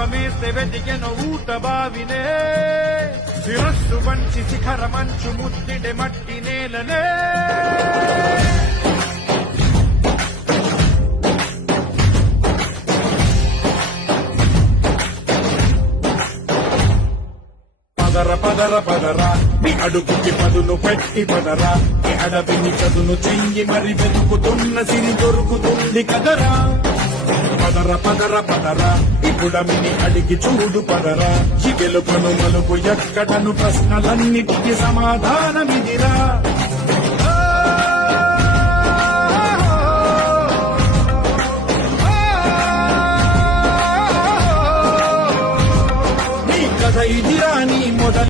దాహమేస్తే వెతికెను ఊట బావినే శిరస్సు వంచి శిఖర మంచు ముద్దిడే మట్టి నేలనే పదర పదర పదరా నీ అడుగుకి పదును పెట్టి పదరా నీ అడవిని చదును చెయ్యి మరి వెతుకుతున్న సిరి దొరుకుతుంది కదరా పదర పదర పదరా ఇప్పుడమిని అడిగి చూడు పదరా ఈ గెలుపను మలుపు ఎక్కడను ప్రశ్నలన్నిటికీ సమాధానమిదిరా నీ కథ ఇదిరా నీ మొదలు